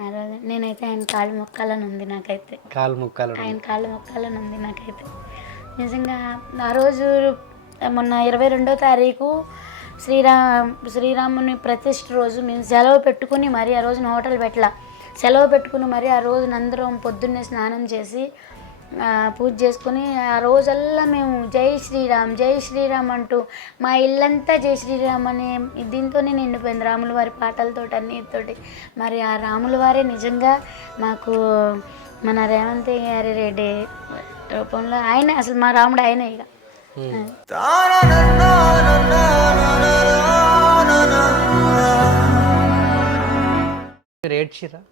ఆ రోజు నేనైతే ఆయన కాళ్ళు మొక్కాలని ఉంది నాకైతే. కాలు ముక్కాలు ఆయన కాళ్ళు మొక్కాలని ఉంది నాకైతే. నిజంగా ఆ రోజు మొన్న 22వ తారీఖు శ్రీరాముని ప్రతిష్ఠ రోజు మేము సెలవు పెట్టుకుని మరి ఆ రోజున హోటల్ పెట్టలా. సెలవు పెట్టుకుని మరి ఆ రోజున అందరం పొద్దున్నే స్నానం చేసి పూజ చేసుకుని ఆ రోజల్లా మేము జై శ్రీరామ్ జై శ్రీరామ్ అంటూ మా ఇల్లంతా జై శ్రీరామ్ అనే దీంతోనే నిండిపోయింది, రాముల వారి పాటలతోటి అన్నిటితోటి. మరి ఆ రాముల వారే నిజంగా మాకు మన రేవంత్ గారి రెడ్డి రూపంలో ఆయనే అసలు మా రాముడు ఆయనే ఇక. ఏడ్చిరా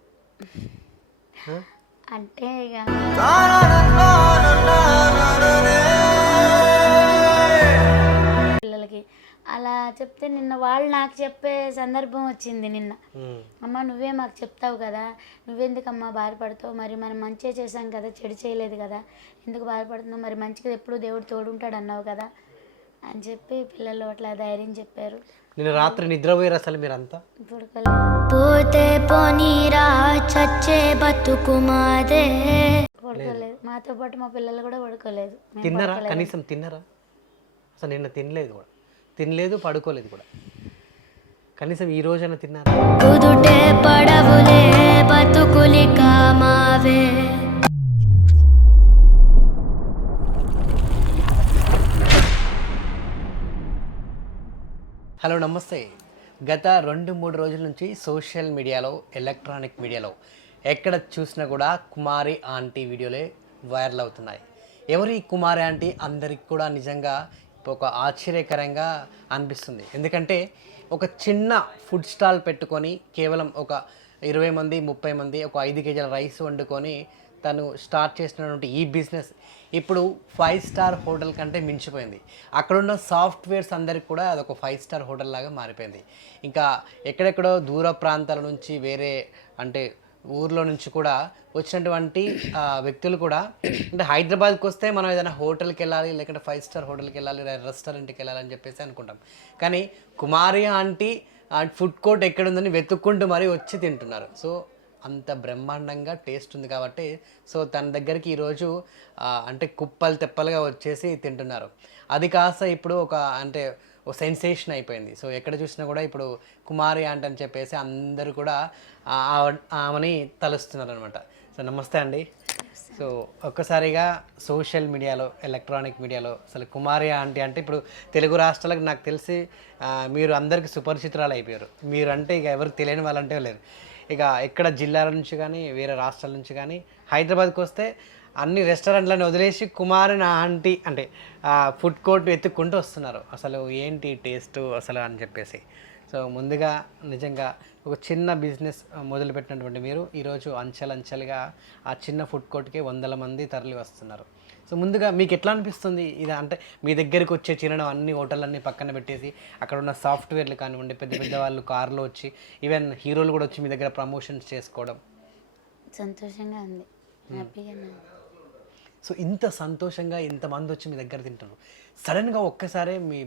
అంటే ఇక పిల్లలకి అలా చెప్తే నిన్న వాళ్ళు నాకు చెప్పే సందర్భం వచ్చింది. నిన్న అమ్మ నువ్వే మాకు చెప్తావు కదా, నువ్వెందుకమ్మా బాధపడతావు, మరి మనం మంచిగా చేసాం కదా, చెడు చేయలేదు కదా, ఎందుకు బాధపడుతున్నావు, మరి మంచిగా ఎప్పుడు దేవుడు తోడుంటాడు అన్నావు కదా అని చెప్పి పిల్లలు అట్లా ధైర్యం చెప్పారు. నిన్న రాత్రి నిద్రపోయారు అసలు మీరంతా? పడుకోలేదు, మాతో పాటు మా పిల్లలు కూడా పడుకోలేదు. తిన్నారా? కనీసం తిన్నారా? అసలు నిన్న తినలేదు కూడా, తినలేదు, పడుకోలేదు కూడా. కనీసం ఈ రోజైనా తిన్నారా? హలో నమస్తే. గత 2-3 రోజుల నుంచి సోషల్ మీడియాలో, ఎలక్ట్రానిక్ మీడియాలో ఎక్కడ చూసినా కూడా కుమారి ఆంటీ వీడియోలే వైరల్ అవుతున్నాయి. ఎవరి కుమారి ఆంటీ అందరికి కూడా నిజంగా ఒక ఆశ్చర్యకరంగా అనిపిస్తుంది. ఎందుకంటే ఒక చిన్న ఫుడ్ స్టాల్ పెట్టుకొని కేవలం ఒక 20 మంది 30 మంది ఒక 5 కేజీల రైస్ వండుకొని తను స్టార్ట్ చేసినటువంటి ఈ బిజినెస్ ఇప్పుడు 5 స్టార్ హోటల్ కంటే మించిపోయింది. అక్కడున్న సాఫ్ట్వేర్స్ అందరికి కూడా అదొక 5 స్టార్ హోటల్ లాగా మారిపోయింది. ఇంకా ఎక్కడెక్కడో దూర ప్రాంతాల నుంచి వేరే అంటే ఊర్లో నుంచి కూడా వచ్చినటువంటి వ్యక్తులు కూడా అంటే హైదరాబాద్కి వస్తే మనం ఏదైనా హోటల్కి వెళ్ళాలి, లేకుంటే 5 స్టార్ హోటల్కి వెళ్ళాలి, రెస్టారెంట్కి వెళ్ళాలని చెప్పేసి అనుకుంటాం. కానీ కుమారి ఆంటీ ఫుడ్ కోర్ట్ ఎక్కడుందని వెతుక్కుంటూ మరీ వచ్చి తింటున్నారు. సో అంత బ్రహ్మాండంగా టేస్ట్ ఉంది కాబట్టి సో తన దగ్గరికి ఈరోజు అంటే కుప్పలు తెప్పలుగా వచ్చేసి తింటున్నారు. అది కాస్త ఇప్పుడు ఒక అంటే ఒక సెన్సేషన్ అయిపోయింది. సో ఎక్కడ చూసినా కూడా ఇప్పుడు కుమారి ఆంటీ అని చెప్పేసి అందరూ కూడా ఆమెని తలుస్తున్నారు అనమాట. సో నమస్తే అండి. సో ఒక్కసారిగా సోషల్ మీడియాలో, ఎలక్ట్రానిక్ మీడియాలో అసలు కుమారి ఆంటీ అంటే ఇప్పుడు తెలుగు రాష్ట్రాలకు నాకు తెలిసి మీరు అందరికీ సుపరిచితురాలు అయిపోయారు. మీరు అంటే ఇక ఎవరికి తెలియని వాళ్ళంటే లేరు. ఇక ఎక్కడ జిల్లాల నుంచి కానీ వేరే రాష్ట్రాల నుంచి కానీ హైదరాబాద్కి వస్తే అన్ని రెస్టారెంట్లను వదిలేసి కుమారి ఆంటీ అంటే ఫుడ్ కోర్ట్ వెతుక్కుంటూ వస్తున్నారు. అసలు ఏంటి టేస్ట్ అసలు అని చెప్పేసి. సో ముందుగా నిజంగా ఒక చిన్న బిజినెస్ మొదలుపెట్టినటువంటి మీరు ఈరోజు అంచెలంచెలుగా ఆ చిన్న ఫుడ్ కోర్ట్కి 100 మంది తరలి వస్తున్నారు. సో ముందుగా మీకు ఎట్లా అనిపిస్తుంది ఇది? అంటే మీ దగ్గరికి వచ్చే చిన్న అన్ని హోటళ్ళన్నీ పక్కన పెట్టేసి అక్కడ ఉన్న సాఫ్ట్వేర్లు కానివ్వండి, పెద్ద పెద్ద వాళ్ళు కార్లో వచ్చి ఈవెన్ హీరోలు కూడా వచ్చి మీ దగ్గర ప్రమోషన్స్ చేసుకోవడం సంతోషంగా ఉంది, హ్యాపీగా. సో ఇంత సంతోషంగా ఇంతమంది వచ్చి మీ దగ్గర తింటారు, సడన్గా ఒక్కసారే మీ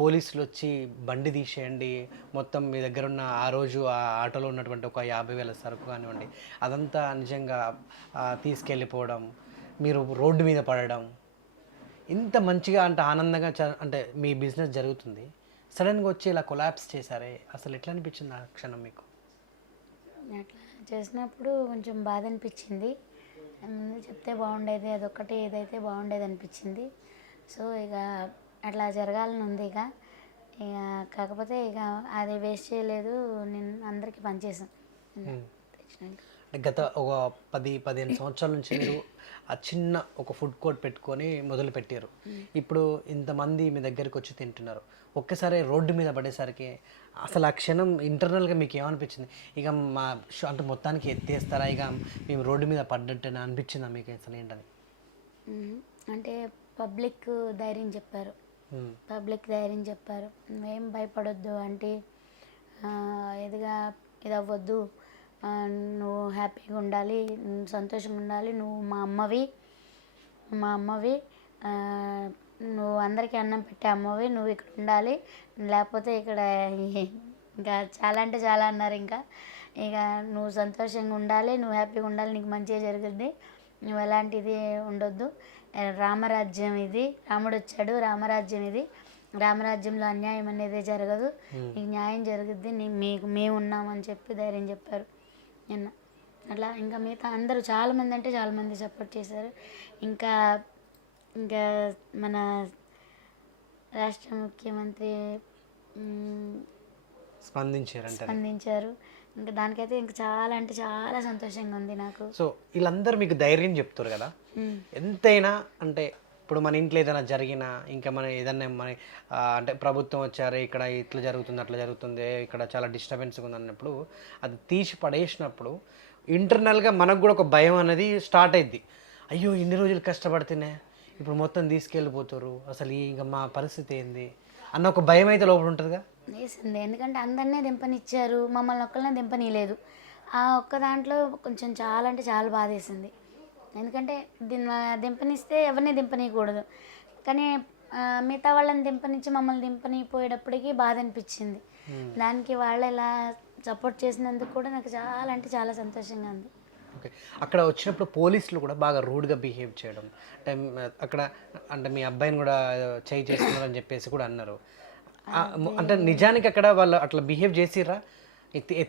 పోలీసులు వచ్చి బండి తీసేయండి, మొత్తం మీ దగ్గర ఉన్న ఆ రోజు ఆ ఆటోలో ఉన్నటువంటి ఒక 50,000 సరుకు కానివ్వండి అదంతా నిజంగా తీసుకెళ్ళిపోవడం, మీరు రోడ్డు మీద పడడం, ఇంత మంచిగా అంటే ఆనందంగా అంటే మీ బిజినెస్ జరుగుతుంది, సడన్గా వచ్చి ఇలా కొలాప్స్ చేశారే, అసలు ఎట్లా అనిపించింది ఆ క్షణం మీకు? అట్లా చేసినప్పుడు కొంచెం బాధ అనిపించింది. ముందు చెప్తే బాగుండేది, అదొక్కటి ఏదైతే బాగుండేది అనిపించింది. సో ఇక అట్లా జరగాలని ఉంది. ఇక కాకపోతే ఇక అది వేస్ట్ చేయలేదు, నేను అందరికీ పనిచేసాను. గత ఒక 10-15 సంవత్సరాల నుంచి మీరు ఆ చిన్న ఒక ఫుడ్ కోర్ట్ పెట్టుకొని మొదలు పెట్టారు. ఇప్పుడు ఇంతమంది మీ దగ్గరికి వచ్చి తింటున్నారు. ఒక్కసారి రోడ్డు మీద పడేసరికి అసలు ఆ క్షణం ఇంటర్నల్గా మీకు ఏమనిపించింది? ఇక మా అంటే మొత్తానికి ఎత్తేస్తారా, ఇక మేము రోడ్డు మీద పడ్డట్టేనా అనిపించిందా మీకు? అసలు ఏంటని అంటే పబ్లిక్ ధైర్యం చెప్పారు, ఏం భయపడొద్దు అంటే ఇది అవ్వద్దు, నువ్వు హ్యాపీగా ఉండాలి, సంతోషంగా ఉండాలి, నువ్వు మా అమ్మవి, నువ్వు అందరికీ అన్నం పెట్టే అమ్మవి, నువ్వు ఇక్కడ ఉండాలి, లేకపోతే ఇక్కడ ఇంకా చాలా అంటే చాలా అన్నారు. ఇంకా ఇక నువ్వు సంతోషంగా ఉండాలి, నువ్వు హ్యాపీగా ఉండాలి, నీకు మంచిగా జరుగుద్ది, నువ్వు ఎలాంటిది ఉండొద్దు, రామరాజ్యం ఇది, రాముడు వచ్చాడు, రామరాజ్యం ఇది, రామరాజ్యంలో అన్యాయం అనేది జరగదు, నీకు న్యాయం జరుగుద్ది, మేము ఉన్నామని చెప్పి ధైర్యం చెప్పారు నిన్న. అట్లా ఇంకా మిగతా అందరూ చాలామంది అంటే చాలామంది సపోర్ట్ చేశారు. ఇంకా ఇంకా మన రాష్ట్ర ముఖ్యమంత్రి స్పందించారు. ఇంకా దానికైతే ఇంకా చాలా అంటే చాలా సంతోషంగా ఉంది నాకు. సో వీళ్ళందరూ మీకు ధైర్యం చెప్తారు కదా, ఎంతైనా అంటే ఇప్పుడు మన ఇంట్లో ఏదైనా జరిగినా, ఇంకా మన ఏదైనా మన అంటే ప్రభుత్వం వచ్చారు ఇక్కడ ఇట్లా జరుగుతుంది అట్లా జరుగుతుంది ఇక్కడ చాలా డిస్టర్బెన్స్గా ఉంది అన్నప్పుడు అది తీసి పడేసినప్పుడు ఇంటర్నల్గా మనకు కూడా ఒక భయం అనేది స్టార్ట్ అయింది. అయ్యో ఇన్ని రోజులు కష్టపడితేనే ఇప్పుడు మొత్తం తీసుకెళ్ళిపోతారు, అసలు ఇంకా మా పరిస్థితి ఏంది అన్న ఒక భయం అయితే లోపల ఉంటుందిగా. వేసింది, ఎందుకంటే అందరినీ దింపనిచ్చారు, మమ్మల్ని ఒక్కరినే దింపనీయలేదు. ఆ ఒక్క దాంట్లో కొంచెం చాలా అంటే చాలా బాధ వేసింది. ఎందుకంటే దింపనిస్తే ఎవరిని దింపనీయకూడదు, కానీ మిగతా వాళ్ళని దింపనిచ్చి మమ్మల్ని దింపనిపోయేటప్పటికి బాధ అనిపించింది. దానికి వాళ్ళు ఇలా సపోర్ట్ చేసినందుకు కూడా నాకు చాలా అంటే చాలా సంతోషంగా ఉంది. ఓకే, అక్కడ వచ్చినప్పుడు పోలీసులు కూడా బాగా రూడ్గా బిహేవ్ చేయడం, అంటే అక్కడ అంటే మీ అబ్బాయిని కూడా చేయి చేస్తున్నారని చెప్పేసి కూడా అన్నారు. అంటే నిజానికి అక్కడ వాళ్ళు అట్లా బిహేవ్ చేసిర్రా,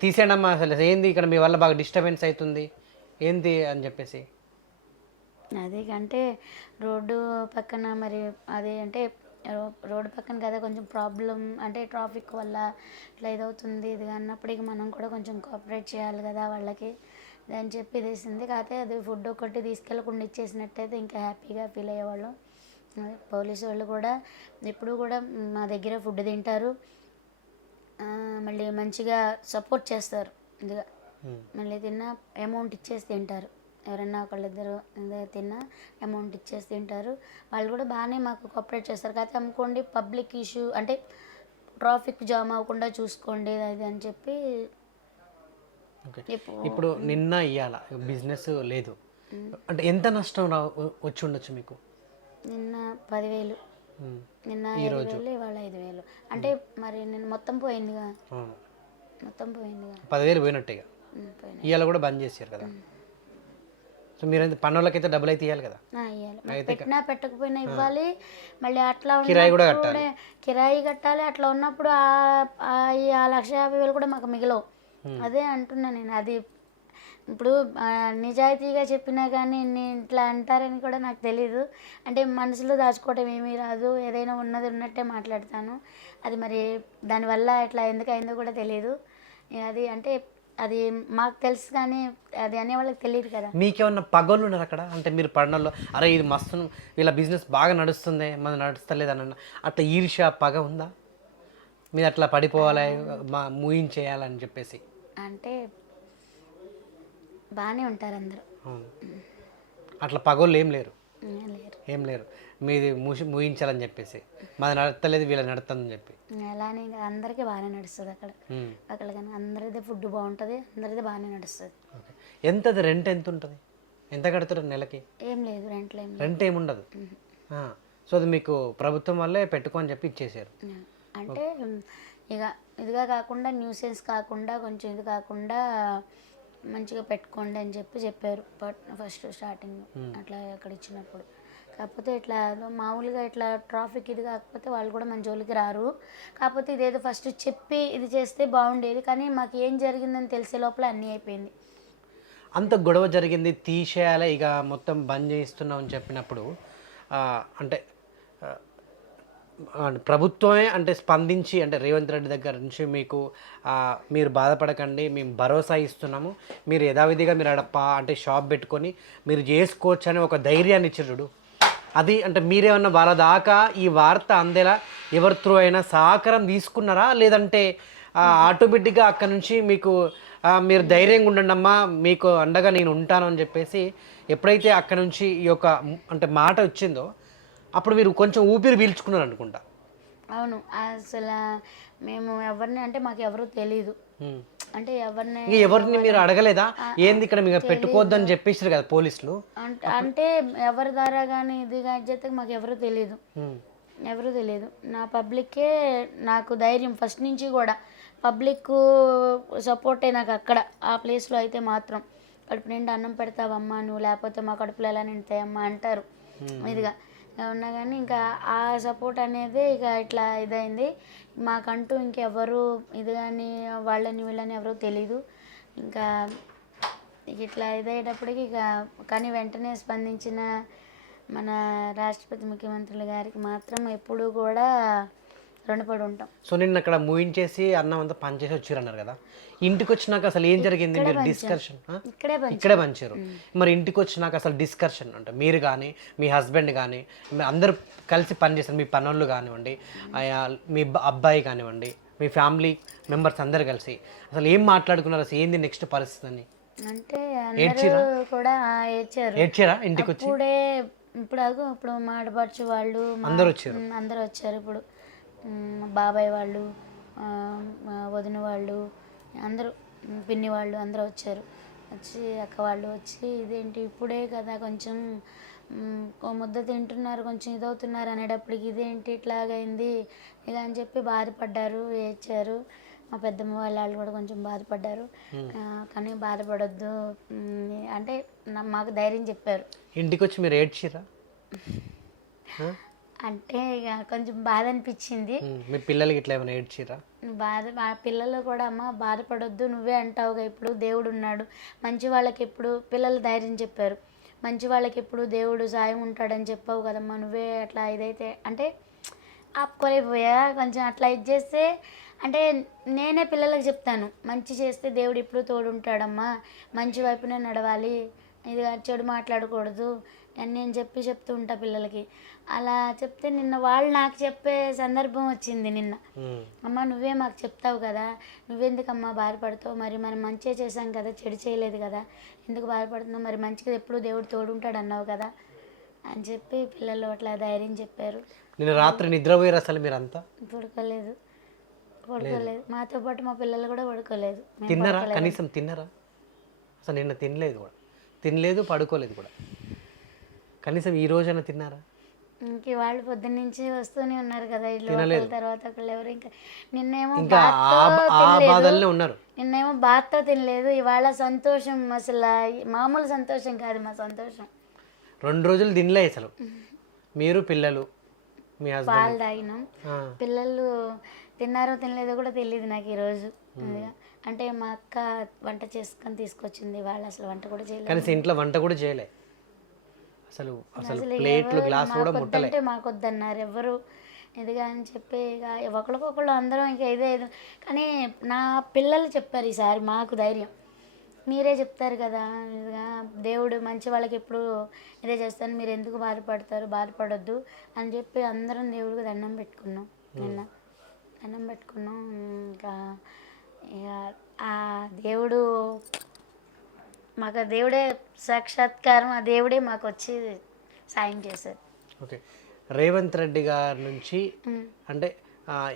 తీసేయడమ్మా అసలు ఏంది ఇక్కడ మీ వల్ల బాగా డిస్టర్బెన్స్ అవుతుంది ఏంది అని చెప్పేసి? అదే అంటే రోడ్డు పక్కన మరి అది అంటే రోడ్డు పక్కన కదా కొంచెం ప్రాబ్లం, అంటే ట్రాఫిక్ వల్ల ఇట్లా ఇదవుతుంది ఇది అన్నప్పటికీ మనం కూడా కొంచెం కోఆపరేట్ చేయాలి కదా వాళ్ళకి అని చెప్పి ఇదేసింది. కాకపోతే అది ఫుడ్ ఒకటి తీసుకెళ్ళకుండా ఇచ్చేసినట్టయితే ఇంకా హ్యాపీగా ఫీల్ అయ్యేవాళ్ళం. పోలీసు వాళ్ళు కూడా ఎప్పుడు కూడా మా దగ్గర ఫుడ్ తింటారు, మళ్ళీ మంచిగా సపోర్ట్ చేస్తారు. ఇదిగా మళ్ళీ తిన్నా అమౌంట్ ఇచ్చేసి తింటారు, ఎవరన్నా ఒకళ్ళిద్దరు తిన్నా అమౌంట్ ఇచ్చేసి తింటారు. వాళ్ళు కూడా బాగానే మాకు కోఆపరేట్ చేస్తారు. కాకపోతే అమ్ముకోండి పబ్లిక్ ఇష్యూ అంటే ట్రాఫిక్ జామ్ అవ్వకుండా చూసుకోండి అది అని చెప్పి. ఇప్పుడు నిన్న ఇయ్యాల బిజినెస్ లేదు అంటే ఎంత నష్టం వచ్చి ఉండొచ్చు మీకు? నిన్న 10,000, నిన్న 5,000, ఇవాళ 5,000. అంటే మరి నేను మొత్తం పోయిందిగా, మొత్తం పోయిందిగా, 10,000 పోయినట్టేగా. ఇవాళ కూడా బంద్ చేశారు కదా, సో మీరు పన్నులకైతే డబ్బులు అయితే ఇవ్వాలి కదా. ఇవ్వాలి, పెట్టినా పెట్టకపోయినా ఇవ్వాలి. మళ్ళీ అట్లా కిరాయి కూడా కట్టాలి, కిరాయి కట్టాలి. అట్లా ఉన్నప్పుడు ఆ 1,50,000 కూడా మాకు మిగలవు. అదే అంటున్నా నేను. అది ఇప్పుడు నిజాయితీగా చెప్పినా కానీ ఇట్లా అంటారని కూడా నాకు తెలీదు. అంటే మనసులో దాచుకోవటం ఏమీ రాదు, ఏదైనా ఉన్నది ఉన్నట్టే మాట్లాడతాను. అది మరి దానివల్ల ఇట్లా ఎందుకు అయిందో కూడా తెలియదు. అది అంటే అది మాకు తెలుసు కానీ అది అనే వాళ్ళకి తెలియదు కదా. మీకేమన్నా పగోళ్ళు ఉన్నారు అక్కడ? అంటే మీరు పడినలో అరే ఇది మస్తు వీళ్ళ బిజినెస్ బాగా నడుస్తుంది మన నడుస్తలేదు అన్న అట్లా ఈర్ష్య పగ ఉందా? మీరు అట్లా పడిపోవాలి మూయించేయాలని చెప్పేసి? అంటే బాగానే ఉంటారు అందరూ, అట్లా పగోళ్ళు ఏం లేరు, ఏం లేరు మీది మూయించాలని చెప్పేసి మాది నడతలేదు వీళ్ళ నడుతుందని చెప్పి. అలానే అందరికీ బాగానే నడుస్తుంది అక్కడ కానీ అందరిది ఫుడ్ బాగుంటుంది, అందరిది బాగానే నడుస్తుంది. ఎంతది రెంట్ ఎంత ఉంటుంది, ఎంత కడతారు నెలకి? ఏం లేదు, రెంట్ ఏముండదు. సో అది మీకు ప్రభుత్వం వల్లే పెట్టుకోని చెప్పి ఇచ్చేసారు. అంటే ఇక ఇదిగా కాకుండా న్యూసెన్స్ కాకుండా కొంచెం ఇది కాకుండా మంచిగా పెట్టుకోండి అని చెప్పారు ఫస్ట్ స్టార్టింగ్ అట్లా అక్కడ ఇచ్చినప్పుడు. కాకపోతే ఇట్లా మామూలుగా ఇట్లా ట్రాఫిక్ ఇది కాకపోతే వాళ్ళు కూడా మన జోలికి రారు. కాకపోతే ఇదేదో ఫస్ట్ చెప్పి ఇది చేస్తే బాగుండేది, కానీ మాకు ఏం జరిగిందని తెలిసే లోపల అన్నీ అయిపోయింది. అంత గొడవ జరిగింది తీసేయాలి ఇక మొత్తం బంద్ చేస్తున్నాం అని చెప్పినప్పుడు అంటే ప్రభుత్వమే అంటే స్పందించి అంటే రేవంత్ రెడ్డి దగ్గర నుంచి మీకు మీరు బాధపడకండి మేము భరోసా ఇస్తున్నాము, మీరు యథావిధిగా మీరు అంటే షాప్ పెట్టుకొని మీరు చేసుకోవచ్చు అని ఒక ధైర్యాన్ని ఇచ్చారు. అది అంటే మీరేమన్నా వాళ్ళ దాకా ఈ వార్త అందేలా ఎవరి త్రూ అయినా సహకారం తీసుకున్నారా, లేదంటే ఆటోమేటిక్గా అక్కడ నుంచి మీకు మీరు ధైర్యంగా ఉండండి అమ్మా మీకు అండగా నేను ఉంటాను అని చెప్పేసి ఎప్పుడైతే అక్కడ నుంచి ఈ యొక్క అంటే మాట వచ్చిందో అప్పుడు మీరు కొంచెం ఊపిరి పీల్చుకున్నారు అనుకుంటా? అవును, అసలు మేము ఎవరిని అంటే మాకు ఎవరు తెలీదు, అంటే ఎవరిని మీరు అడగలేదా ఏంది ఇక్కడ మీకు పెట్టుకోవద్దని చెప్పేసారు కదా పోలీసులు? అంటే ఎవరి ద్వారా కానీ ఇది కానీ మాకు ఎవరు తెలియదు, నా పబ్లిక్కే నాకు ధైర్యం ఫస్ట్ నుంచి కూడా. పబ్లిక్ సపోర్టే నాకు అక్కడ ఆ ప్లేస్లో అయితే మాత్రం. కడుపు నిండా అన్నం పెడతావమ్మా నువ్వు, లేకపోతే మా కడుపులో ఎలా నిండుతాయమ్మా అంటారు ఇదిగా ఉన్నా కానీ ఇంకా ఆ సపోర్ట్ అనేది ఇక ఇట్లా ఇదైంది. మాకంటూ ఇంకెవరు ఇది కానీ వాళ్ళని వీళ్ళని ఎవరో తెలీదు. ఇంకా ఇట్లా ఇదయ్యేటప్పటికి ఇక కానీ వెంటనే స్పందించిన మన రాష్ట్రపతి ముఖ్యమంత్రులు గారికి మాత్రం ఎప్పుడూ కూడా రుణపడి ఉంటాం. సో నిన్న అక్కడ మూయించేసి అన్నం అంతా పనిచేసి వచ్చారన్నారు కదా, ఇంటికి వచ్చినాక అసలు ఏం జరిగింది? మీరు డిస్కషన్ ఇక్కడే పంచారు. మరి ఇంటికి వచ్చినాక అసలు డిస్కషన్ అంటే మీరు కానీ మీ హస్బెండ్ కానీ అందరూ కలిసి పనిచేస్తారు, మీ పనులు కానివ్వండి, మీ అబ్బాయి కానివ్వండి, మీ ఫ్యామిలీ మెంబర్స్ అందరు కలిసి అసలు ఏం మాట్లాడుకున్నారు? అసలు ఏంది నెక్స్ట్ పరిస్థితి అని అంటే అందరూ కూడా ఏడ్చారా ఇంటికి వచ్చి? ఇప్పుడు మా ఆడపడుచు వాళ్ళు అందరూ వచ్చారు. ఇప్పుడు బాబాయ్ వాళ్ళు, వదిన వాళ్ళు, అందరూ పిన్ని వాళ్ళు అందరూ వచ్చారు. వచ్చి అక్క వాళ్ళు వచ్చి ఇదేంటి ఇప్పుడే కదా కొంచెం ముద్ద తింటున్నారు, కొంచెం ఇదవుతున్నారు అనేటప్పటికి ఇదేంటి ఇట్లాగైంది ఇక అని చెప్పి బాధపడ్డారు, ఏడ్చారు. మా పెద్దమ్మ వాళ్ళు కూడా కొంచెం బాధపడ్డారు. కానీ బాధపడొద్దు అంటే మాకు ధైర్యం చెప్పారు. ఇంటికి వచ్చి మీరు ఏడ్చిరా? అంటే ఇక కొంచెం బాధ అనిపించింది. మీ పిల్లలకి ఇట్లా ఏమైనా ఏడ్చిరా? మా పిల్లలు కూడా అమ్మ బాధపడొద్దు, నువ్వే అంటావుగా ఇప్పుడు దేవుడు ఉన్నాడు, మంచి వాళ్ళకి ఎప్పుడు పిల్లలు ధైర్యం చెప్పారు, మంచి వాళ్ళకి ఎప్పుడు దేవుడు సాయం ఉంటాడని చెప్పావు కదమ్మా, నువ్వే అట్లా ఇదైతే అంటే ఆపుకోలేకపోయా కొంచెం అట్లా ఇది చేస్తే. అంటే నేనే పిల్లలకు చెప్తాను, మంచి చేస్తే దేవుడు ఎప్పుడు తోడుంటాడమ్మా, మంచి వైపునే నడవాలి, ఇది చెడు మాట్లాడకూడదు అని నేను చెప్తూ ఉంటా పిల్లలకి. అలా చెప్తే నిన్న వాళ్ళు నాకు చెప్పే సందర్భం వచ్చింది. నిన్న అమ్మ నువ్వే మాకు చెప్తావు కదా, నువ్వెందుకమ్మా బాధపడతావు, మరి మనం మంచిగా చేసాం కదా, చెడు చేయలేదు కదా, ఎందుకు బాధపడుతున్నావు, మరి మంచిగా ఎప్పుడు దేవుడు తోడుంటాడు అన్నావు కదా అని చెప్పి పిల్లలు అట్లా ధైర్యం చెప్పారు. నిన్న రాత్రి నిద్రపోయారు అసలు మీరంతా? పడుకోలేదు, మాతో పాటు మా పిల్లలు కూడా పడుకోలేదు. తిన్నారా? కనీసం తిన్నారా? అసలు నిన్న తినలేదు పడుకోలేదు కూడా. కనీసం ఈ రోజైనా తిన్నారా? ఇంక వాళ్ళు పొద్దున్న నుంచి వస్తూనే ఉన్నారు కదా ఇల్లు, తర్వాత ఒకళ్ళు ఎవరు ఇంకా నిన్నేమో బాధతో తినలేదు. ఇవాళ సంతోషం అసలు మామూలు సంతోషం కాదు మా సంతోషం. 2 రోజులు తినలే అసలు మీరు పిల్లలు మీ హస్బెండ్? పాలు తాగినాం, పిల్లలు తిన్నారో తినలేదో కూడా తెలియదు నాకు ఈరోజు. అంటే మా అక్క వంట చేసుకొని తీసుకొచ్చింది, వాళ్ళు అసలు వంట కూడా చేయలేదు. కానీ ఇంట్లో వంట కూడా చేయలే అసలు ప్లేట్లు గ్లాసులు కూడా ముట్టలే. అంటే మాకొద్దన్నారు ఎవరు ఇదిగా అని చెప్పి ఇక ఒకరికొకళ్ళు అందరం ఇంకా ఇదే కానీ నా పిల్లలు చెప్పారు ఈసారి మాకు ధైర్యం, మీరే చెప్తారు కదా ఇదిగా దేవుడు మంచి వాళ్ళకి ఎప్పుడు ఇదే చేస్తాను, మీరు ఎందుకు బాధపడొద్దు అని చెప్పి అందరం దేవుడికి దండం పెట్టుకున్నాం. నిన్న దండం పెట్టుకున్నాం. ఇంకా ఆ దేవుడు మాకు దేవుడే సాక్షాత్కారం, ఆ దేవుడే మాకు వచ్చి సాయం చేశారు. ఓకే, రేవంత్ రెడ్డి గారి నుంచి అంటే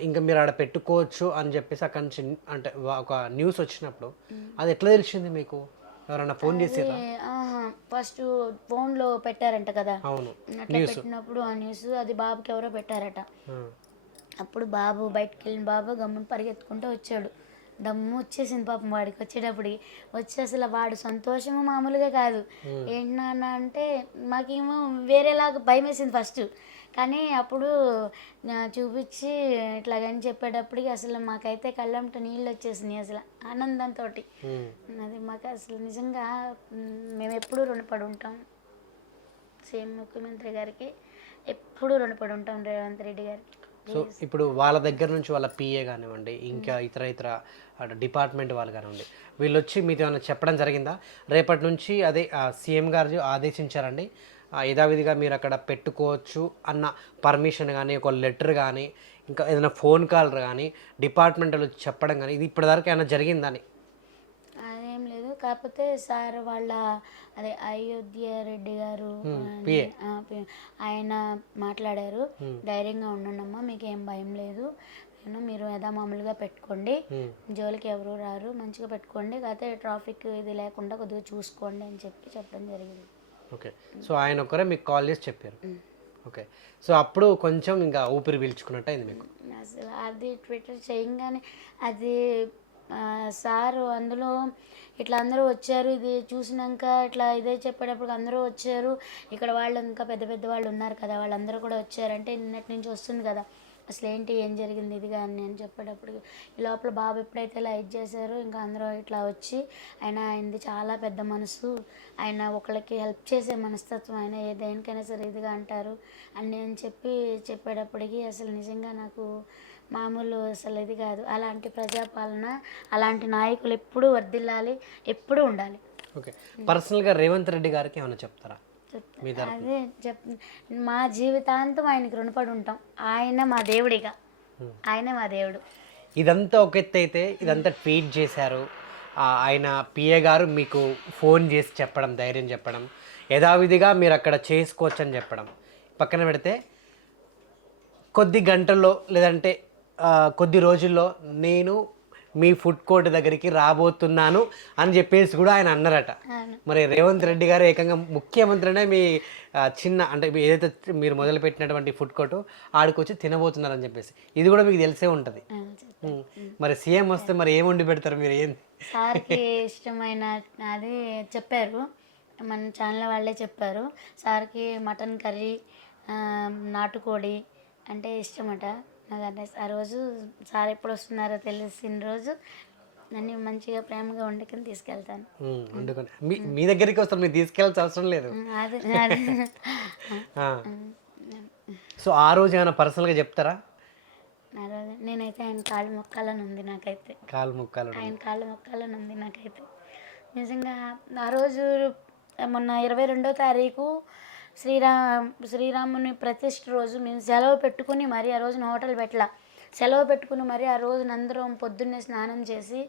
ఇంకా మీరు ఆడ పెట్టుకోవచ్చు అని చెప్పేసి అక్కడి నుంచి అంటే ఒక న్యూస్ వచ్చినప్పుడు అది ఎట్లా తెలిసింది మీకు? ఎవరన్నా ఫోన్ చేసారా? ఫస్ట్ ఫోన్లో పెట్టారంట కదా. అవును, అట్లా పెట్టినప్పుడు ఆ న్యూస్ అది బాబుకి ఎవరో పెట్టారట. అప్పుడు బాబు బయటకు వెళ్ళిన బాబు గమ్మున పరిగెత్తుకుంటూ వచ్చాడు. దమ్ము వచ్చేసింది పాపం వాడికి. వచ్చేటప్పటికి వచ్చి అసలు వాడు సంతోషము మామూలుగా కాదు. ఏంటి నాన్న అంటే మాకేమో వేరేలాగా భయం వేసింది ఫస్ట్, కానీ అప్పుడు చూపించి ఇట్లాగని చెప్పేటప్పటికి అసలు మాకైతే కళ్ళంట నీళ్ళు వచ్చేసినాయి అసలు ఆనందంతో. అది మాకు అసలు నిజంగా మేము ఎప్పుడూ రుణపడి ఉంటాం సీఎం ముఖ్యమంత్రి గారికి, ఎప్పుడూ రుణపడి ఉంటాం రేవంత్ రెడ్డి గారికి. సో ఇప్పుడు వాళ్ళ దగ్గర నుంచి వాళ్ళ పిఏ కానివ్వండి, ఇంకా ఇతర డిపార్ట్మెంట్ వాళ్ళు కానివ్వండి, వీళ్ళు వచ్చి మీతో ఏమైనా చెప్పడం జరిగిందా? రేపటి నుంచి అదే సీఎం గారు ఆదేశించారండి, యథావిధిగా మీరు అక్కడ పెట్టుకోవచ్చు అన్న పర్మిషన్ కానీ, ఒక లెటర్ కానీ, ఇంకా ఏదైనా ఫోన్ కాల్ కానీ డిపార్ట్మెంట్లో చెప్పడం కానీ ఇది ఇప్పటివరకు ఏమైనా జరిగిందని? అదేం లేదు, కాకపోతే సార్ వాళ్ళ అదే అయోధ్య రెడ్డి గారు ఆయన మాట్లాడారు, ధైర్యంగా ఉండండమ్మా, మీకు ఏం భయం లేదు, మీరు మామూలుగా పెట్టుకోండి, జోలికి ఎవరు రారు, మంచిగా పెట్టుకోండి, కాకపోతే ట్రాఫిక్ ఇది లేకుండా కొద్దిగా చూసుకోండి అని చెప్పడం జరిగింది. ఓకే, సో ఆయన ఒక్కరే మీకు కాల్ చేసి చెప్పారు. ఓకే. సో అప్పుడు కొంచెం ఇంకా ఊపిరి పీల్చుకున్నట్టు అయింది మీకు. అసలు అది ట్విట్టర్ చేయంగానే అది సారు అందులో ఇట్లా అందరూ వచ్చారు, ఇది చూసినాక ఇట్లా ఇదే చెప్పేటప్పుడు అందరూ వచ్చారు, ఇక్కడ వాళ్ళు ఇంకా పెద్ద పెద్ద వాళ్ళు ఉన్నారు కదా, వాళ్ళందరూ కూడా వచ్చారంటే నిన్నటి నుంచి వస్తుంది కదా అసలు ఏంటి ఏం జరిగింది ఇది కానీ అని చెప్పేటప్పుడు ఈ లోపల బాబు ఎప్పుడైతే ఇలా ఇది చేశారో ఇంకా అందరూ ఇట్లా వచ్చి ఆయనది చాలా పెద్ద మనసు, ఆయన ఒకళ్ళకి హెల్ప్ చేసే మనస్తత్వం, ఆయన ఏ దేనికైనా సరే ఇదిగా అంటారు అని నేను చెప్పేటప్పటికి అసలు నిజంగా నాకు మామూలు అసలు ఇది కాదు. అలాంటి ప్రజాపాలన, అలాంటి నాయకులు ఎప్పుడూ వర్ధిల్లాలి, ఎప్పుడూ ఉండాలి. ఓకే. పర్సనల్గా రేవంత్ రెడ్డి గారికి ఏమైనా చెప్తారా? అదే మా జీవితాంతం ఆయనకి రుణపడి ఉంటాం. ఆయన మా దేవుడిగా, ఆయనే మా దేవుడు. ఇదంతా ఒక ఎత్తు అయితే ఇదంతా ట్వీట్ చేశారు, ఆయన పిఏ గారు మీకు ఫోన్ చేసి చెప్పడం, ధైర్యం చెప్పడం, యథావిధిగా మీరు అక్కడ చేసుకోవచ్చు అని చెప్పడం పక్కన పెడితే కొద్ది గంటల్లో లేదంటే కొద్ది రోజుల్లో నేను మీ ఫుడ్ కోర్ట్ దగ్గరికి రాబోతున్నాను అని చెప్పేసి కూడా ఆయన అన్నారట. మరి రేవంత్ రెడ్డి గారు ఏకంగా ముఖ్యమంత్రినే మీ చిన్న అంటే ఏదైతే మీరు మొదలుపెట్టినటువంటి ఫుడ్ కోర్టు ఆడికొచ్చి తినబోతున్నారని చెప్పేసి ఇది కూడా మీకు తెలిసే ఉంటుంది. మరి సీఎం వస్తే మరి ఏం వండి పెడతారు మీరు? ఏం సార్కి ఇష్టమైన అది చెప్పారు, మన ఛానల్ వాళ్ళే చెప్పారు, సార్కి మటన్ కర్రీ, నాటుకోడి అంటే ఇష్టమట. నాకు ఆ రోజు సార్ ఎప్పుడు వస్తున్నారో తెలిసిన రోజు నన్ను మంచిగా ప్రేమగా వండుకొని తీసుకెళ్తాను. మీ దగ్గరికి వస్తారు, మీరు తీసుకెళ్ళాల్సిన అవసరం లేదు. సో ఆ రోజు ఏమైనా పర్సనల్గా చెప్తారా? ఆ రోజు నేనైతే ఆయన కాళ్ళు మొక్కాలని ఉంది నాకైతే. ఆయన కాళ్ళు మొక్కాలని ఉంది నాకైతే నిజంగా. ఆ రోజు మొన్న 22వ తారీఖు శ్రీరాముని ప్రతిష్ఠ రోజు మేము సెలవు పెట్టుకుని మరి ఆ రోజున హోటల్ సెలవు పెట్టుకుని మరి ఆ రోజున అందరం పొద్దున్నే స్నానం చేసి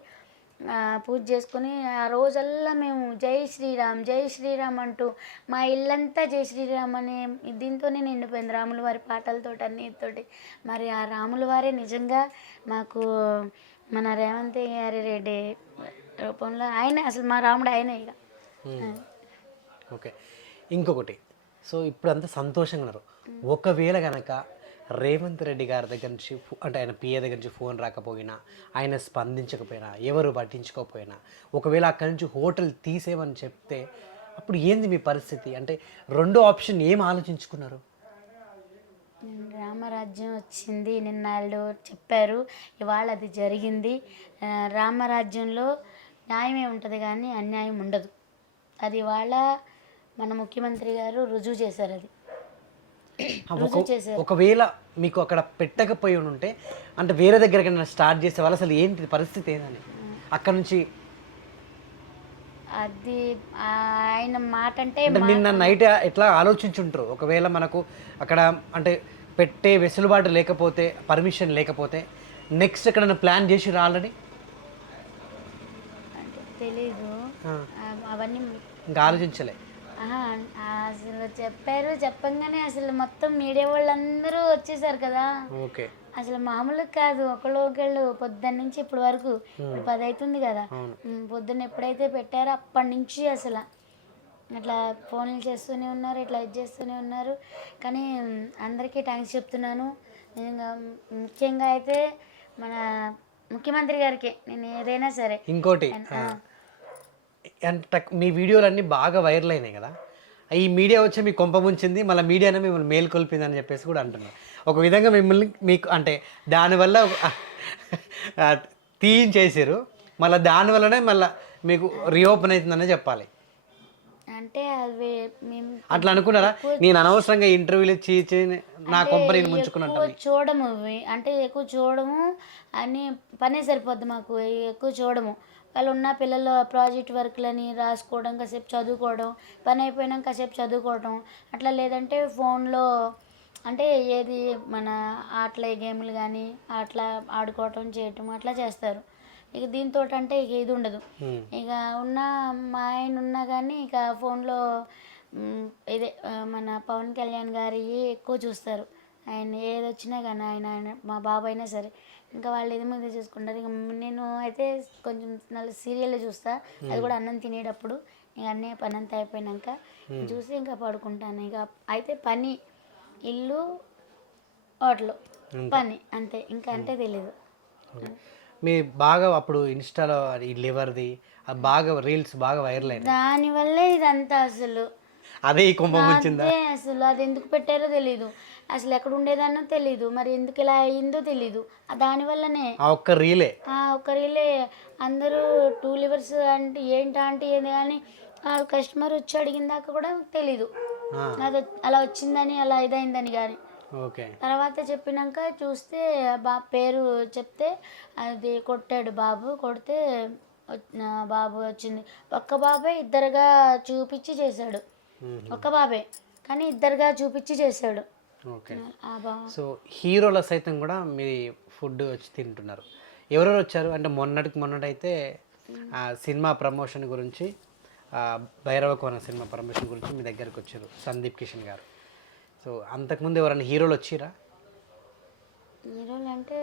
పూజ చేసుకుని ఆ రోజల్లా మేము జై శ్రీరామ్ జై శ్రీరామ్ అంటూ మా ఇల్లంతా జై శ్రీరామ్ అనే దీంతోనే నిండిపోయింది, రాముల వారి పాటలతోటి అన్నిటితోటి. మరి ఆ రాముల వారే నిజంగా మాకు మన రేవంత్ గారి రెడ్డి రూపంలో ఆయన అసలు మా రాముడు ఆయనే ఇక. ఓకే. ఇంకొకటి, సో ఇప్పుడు అంతా సంతోషంగా ఉన్నారు. ఒకవేళ కనుక రేవంత్ రెడ్డి గారి దగ్గర నుంచి అంటే ఆయన పిఏ దగ్గర నుంచి ఫోన్ రాకపోయినా, ఆయన స్పందించకపోయినా, ఎవరు పట్టించుకోకపోయినా, ఒకవేళ అక్కడి నుంచి హోటల్ తీసేమని చెప్తే అప్పుడు ఏంది మీ పరిస్థితి? అంటే రెండో ఆప్షన్ ఏం ఆలోచించుకున్నారు? రామరాజ్యం వచ్చింది నిన్న వాళ్ళు చెప్పారు, ఇవాళ అది జరిగింది. రామరాజ్యంలో న్యాయమే ఉంటుంది కానీ అన్యాయం ఉండదు. అది ఇవాళ మన ముఖ్యమంత్రి గారు రుజువు చేశారు. అది ఒకవేళ మీకు అక్కడ పెట్టకపోయి ఉంటే అంటే వేరే దగ్గర స్టార్ట్ చేసే వాళ్ళు అసలు ఏంటి పరిస్థితి ఏందని అక్కడ నుంచి? అది ఆయన మాట అంటే నిన్న నైట్ ఎట్లా ఆలోచించుంటారు, ఒకవేళ మనకు అక్కడ అంటే పెట్టే వెసులుబాటు లేకపోతే, పర్మిషన్ లేకపోతే నెక్స్ట్ ఎక్కడైనా ప్లాన్ చేసి ఆల్రెడీ తెలీదు, అవన్నీ ఇంకా ఆలోచించలే. అసలు చెప్పంగానే అసలు మొత్తం మీడియా వాళ్ళందరూ వచ్చేసారు కదా. ఓకే. అసలు మామూలుగా కాదు, ఒకళ్ళు పొద్దున్న నుంచి ఇప్పటి వరకు, ఇప్పుడు 10 అవుతుంది కదా, పొద్దున్న ఎప్పుడైతే పెట్టారో అప్పటి నుంచి అసలు అట్లా ఫోన్లు చేస్తూనే ఉన్నారు, ఇట్లా ఇది చేస్తూనే ఉన్నారు. కానీ అందరికీ థ్యాంక్స్ చెప్తున్నాను నిజంగా. ముఖ్యంగా అయితే మన ముఖ్యమంత్రి గారికి నేను ఏదైనా సరే. ఇంకోటి మీ వీడియోలన్నీ బాగా వైరల్ అయినాయి కదా, ఈ మీడియా వచ్చి మీకు కొంప ముంచింది, మళ్ళీ మీడియానే మిమ్మల్ని మేల్కొల్పింది అని చెప్పేసి కూడా అంటున్నారు. ఒక విధంగా మిమ్మల్ని మీకు అంటే దానివల్ల తీయించేసారు, మళ్ళీ దానివల్లనే మళ్ళీ మీకు రీఓపెన్ అవుతుందనే చెప్పాలి. అంటే అవి మేము అట్లా అనుకున్నారా? నేను అనవసరంగా ఇంటర్వ్యూలు ఇచ్చి నా కొంపని ముంచుకున్నట్టు చూడము, అంటే ఎక్కువ చూడము అని పనే సరిపోద్ది మాకు, ఎక్కువ చూడము. వాళ్ళు ఉన్న పిల్లలు ప్రాజెక్ట్ వర్క్లని రాసుకోవడం, కాసేపు చదువుకోవడం, పని అయిపోయినాక కాసేపు చదువుకోవడం, అట్లా లేదంటే ఫోన్లో అంటే ఏది మన ఆటల గేమ్లు కానీ అట్లా ఆడుకోవటం చేయటం అట్లా చేస్తారు. ఇక దీంతో అంటే ఇక ఇది ఉండదు. ఇక మా ఆయన ఉన్నా కానీ ఇక ఫోన్లో ఇదే మన పవన్ కళ్యాణ్ గారి ఎక్కువ చూస్తారు. ఆయన ఏది వచ్చినా కానీ ఆయన మా బాబు అయినా సరే ఇంకా వాళ్ళు ఇది మీద చూసుకుంటారు. ఇక నేను అయితే కొంచెం നല്ല సీరియల్ చూస్తా, అది కూడా అన్నం తినేటప్పుడు. ఇక అన్నీ పని అంతా అయిపోయినాక చూసి ఇంకా పడుకుంటాను. ఇక అయితే ఇల్లు, హోటలు, పని, అంతే. ఇంకా అంటే తెలీదు. మీ బాగా అప్పుడు ఇన్స్టాలో ఈ లివర్ది బాగా రీల్స్ బాగా వైరల్ అయినాయి. దానివల్లే ఇదంతా అసలు. అదే ఈ కుంభం వచ్చిందా? అదే అసలు అది ఎందుకు పెట్టారో తెలీదు, అసలు ఎక్కడ ఉండేదాన్నో తెలీదు, మరి ఎందుకు ఇలా అయిందో తెలీదు. దానివల్లనే ఆ ఒక్క రీలే ఒకరిలే అందరూ 2 లివర్స్ అంటే ఏంటా అంటే ఏది కానీ ఆ కస్టమర్ వచ్చి అడిగిన దాకా కూడా తెలీదు అది అలా వచ్చిందని, అలా ఇదైందని. కానీ ఓకే తర్వాత చెప్పినాక చూస్తే పేరు చెప్తే అది కొట్టాడు బాబు. కొడితే బాబు వచ్చింది. ఒక్క బాబే ఇద్దరుగా చూపించి చేశాడు. ఒక్క బాబే కానీ ఇద్దరుగా చూపించి చేశాడు. ఓకే. సో హీరోల సైతం కూడా మీ ఫుడ్ వచ్చి తింటున్నారు. ఎవరెవరు వచ్చారు అంటే మొన్నటైతే ఆ సినిమా ప్రమోషన్ గురించి, భైరవకోన సినిమా ప్రమోషన్ గురించి మీ దగ్గరకు వచ్చారు సందీప్ కిషన్ గారు. సో అంతకుముందు ఎవరైనా హీరోలు వచ్చిరా? హీరోలు అంటే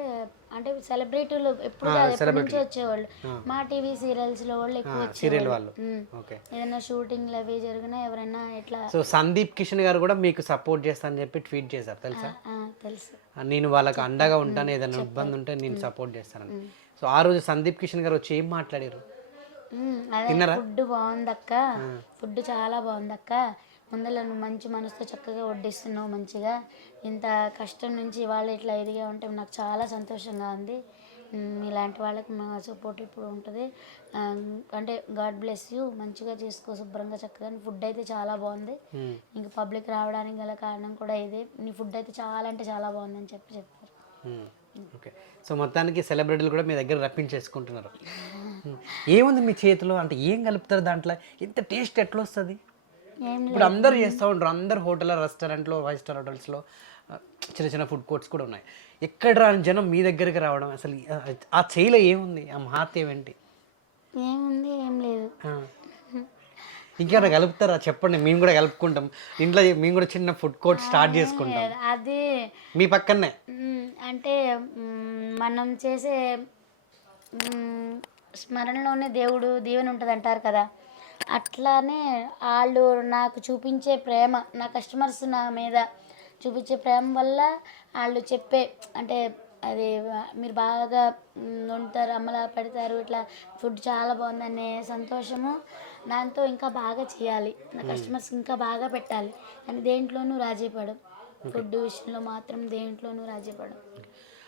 అంటే సెలబ్రిటీలు ఎప్పుడు ఎప్పటి నుంచి వచ్చేవాళ్ళు. మా టీవీ సీరియల్స్ లో వాళ్ళు ఎక్కువ సీరియల్ వాళ్ళు. ఏదైనా షూటింగ్లు అవి జరిగినా ఎవరైనా ఇట్లా. సో సందీప్ కిషన్ గారు కూడా మీకు సపోర్ట్ చేస్తానని చెప్పి ట్వీట్ చేశారు తెలుసా? తెలుసు. నేను వాళ్ళకి అండగా ఉంటాను, ఏదైనా ఇబ్బంది ఉంటే నేను సపోర్ట్ చేస్తానని. సో ఆ రోజు సందీప్ కిషన్ గారు వచ్చి ఏం మాట్లాడారు? ఫుడ్ బాగుందక్క, ఫుడ్ చాలా బాగుందక్క, ముందర నువ్వు మంచి మనసుతో చక్కగా వడ్డిస్తున్నావు మంచిగా, ఇంత కష్టం నుంచి ఇవాళ ఇట్లా ఎదిగా ఉంటే నాకు చాలా సంతోషంగా ఉంది, ఇలాంటి వాళ్ళకి మా సపోర్ట్ ఇప్పుడు ఉంటుంది, అంటే గాడ్ బ్లెస్ యూ, మంచిగా చేసుకో శుభ్రంగా చక్కగా. ఫుడ్ అయితే చాలా బాగుంది, ఇంక పబ్లిక్ రావడానికి గల కారణం కూడా ఇదే, నీ ఫుడ్ అయితే చాలా అంటే చాలా బాగుందని చెప్పారు. ఓకే. సో మొత్తానికి సెలబ్రిటీలు కూడా మీ దగ్గర రప్పించేసుకుంటున్నారు. ఏముంది మీ చేతిలో అంటే ఏం కలుపుతారు దాంట్లో? ఇంత టేస్ట్ ఎట్లా వస్తుంది? ఇప్పుడు అందరూ చేస్తూ ఉంటారు, అందరు హోటల్ రెస్టారెంట్లో 5 స్టార్ హోటల్స్లో చిన్న చిన్న ఫుడ్ కోర్ట్స్ కూడా ఉన్నాయి. ఎక్కడ రాని జనం మీ దగ్గరికి రావడం, అసలు ఆ చేయిలో ఏముంది? ఆ మహాత్యం ఏంటి? ఏముంది? ఏం లేదు. ఇంకేమైనా కలుపుతారా చెప్పండి, మేము కూడా కలుపుకుంటాం ఇంట్లో. మేము కూడా చిన్న ఫుడ్ కోర్ట్ స్టార్ట్ చేసుకుంటాం. అది మీ పక్కనే అంటే మనం చేసే స్మరణలోనే దేవుడు దీవెన ఉంటుంది అంటారు కదా, అట్లానే వాళ్ళు నాకు చూపించే ప్రేమ, నా కస్టమర్స్ నా మీద చూపించే ప్రేమ వల్ల వాళ్ళు చెప్పే అంటే అది మీరు బాగా వండుతారు, అమ్మలా పెడతారు, ఇట్లా ఫుడ్ చాలా బాగుందనే సంతోషము, దాంతో ఇంకా బాగా చేయాలి, నా కస్టమర్స్ ఇంకా బాగా పెట్టాలి అని దేంట్లోనూ రాజీపడం. ఫుడ్ విషయంలో మాత్రం దేంట్లోనూ రాజీపడం.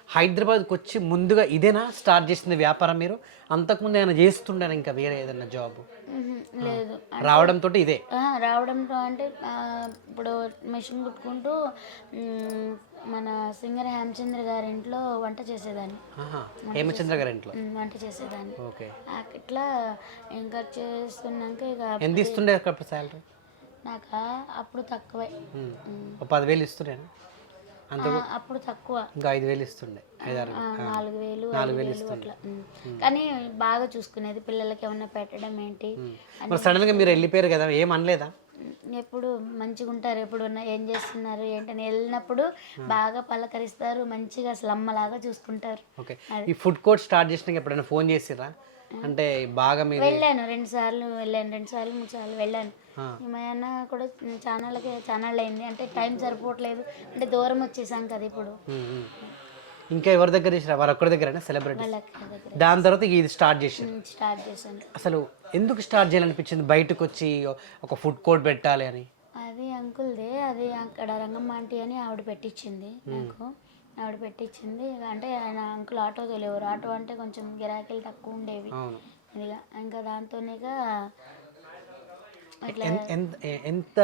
హైదరాబాద్కి వచ్చి ముందుగా ఇదేనా స్టార్ట్ చేసింది వ్యాపారం మీరు? అంతకుముందు ఏమైనా చేస్తుండే ఇంకా వేరే ఏదైనా జాబ్? లేదు. రావడంతో ఇదే రావడంతో అంటే ఇప్పుడు మెషిన్ కుట్టుకుంటూ మన సింగర్ హేమచంద్ర గారి ఇంట్లో వంట చేసేదాన్ని. హేమచంద్ర గారి ఇంట్లో వంట చేసేదాన్ని. ఇట్లా ఇంకా చేస్తున్నాక ఇక ఎంత ఇస్తుండే సాలరీ? నాకు అప్పుడు తక్కువే, 10,000 ఇస్తుండే. అప్పుడు తక్కువ, ఇంకా 5,000 ఇస్తుండే, 4,000 అట్లా. కానీ బాగా చూసుకునేది, పిల్లలకి ఏమన్నా పెట్టడం ఏంటి. సడన్ గా మీరు వెళ్ళిపోయారు కదా, ఏం అనలేదా? ఎప్పుడు మంచిగా ఉంటారు, ఎప్పుడు ఏం చేస్తున్నారు ఏంటని వెళ్ళినప్పుడు బాగా పలకరిస్తారు, మంచిగా అసలు అమ్మలాగా చూసుకుంటారు. ఓకే. ఈ ఫుడ్ కోర్ట్ స్టార్ట్ చేసినాక ఎప్పుడైనా ఫోన్ చేసిరా? అంటే బాగా మీరు వెళ్ళాను 2 సార్లు వెళ్ళాను, 2 సార్లు 3 సార్లు వెళ్ళాను. మా అన్న కూడా ఛానల్ అయింది, అంటే టైం సరిపోవట్లేదు, అంటే దూరం వచ్చేసాం కదా ఇప్పుడు. ఇంకా ఎవరి దగ్గర చేసిరా? వారు ఒక్కరి దగ్గర సెలబ్రిటీ. దాని తర్వాత ఇది స్టార్ట్ చేశాను. అసలు ఎందుకు స్టార్ట్ చేయాలనిపించింది బయటకు వచ్చి ఒక ఫుడ్ కోర్ట్ పెట్టాలి అని? అది అంకుల్దే, అది అక్కడ రంగమ్మ ఆంటీ అని ఆవిడ పెట్టించింది నాకు. ఆవిడ పెట్టించింది అంటే ఆయన అంకుల్ ఆటో తోలేవారు, ఆటో అంటే కొంచెం గిరాకీలు తక్కువ ఉండేవి ఇదిగా, ఇంకా దాంతోనేగా ఇట్లా. ఎంత